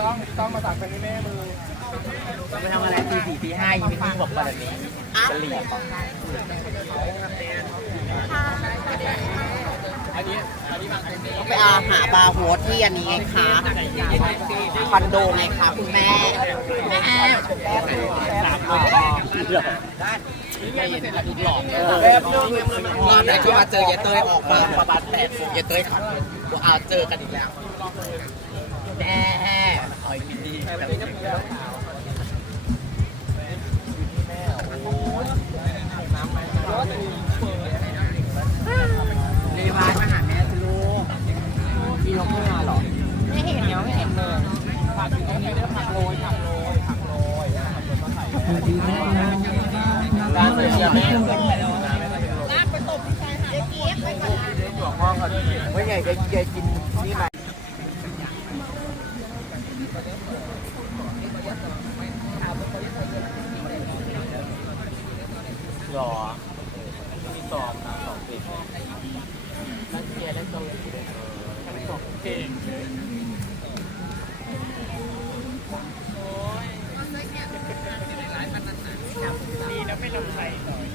ต้องต้องมาตักไปให้แม่มือไปทำอะไรตีสี่ตีห้ายังไม่นิ่งบอกแบบนี้จะเหลี่ยมอันนี้อันนี้บางคนไปอาหาบาร์โฮสที่อันนี้ไงคะคอนโดไงคะคุณแม่แม่สามรอบไม่เห็นอีกหลอกแบบนึงรอบไหนที่มาเจอเยเตยออกมาประมาณแปดโมงเยเตยขับกูเอาเจอกันอีกแล้วแม่ รีวายมาหาแม่สิลูกพี่ยกไม่มาหรอไม่เห็นเนาะไม่เห็นเลยผักถึงตรงนี้ได้ผักโรยผักโรยผักโรยผักโรยมาใส่แล้วร้านเลยเชียร์แม่ว่าไงแกแกกินนี่ไหม หรอมีสองนะสองปีนั่นเชียร์ได้เกาหลีเลยสองเก่งดีนะไม่ลงใส่หน่อย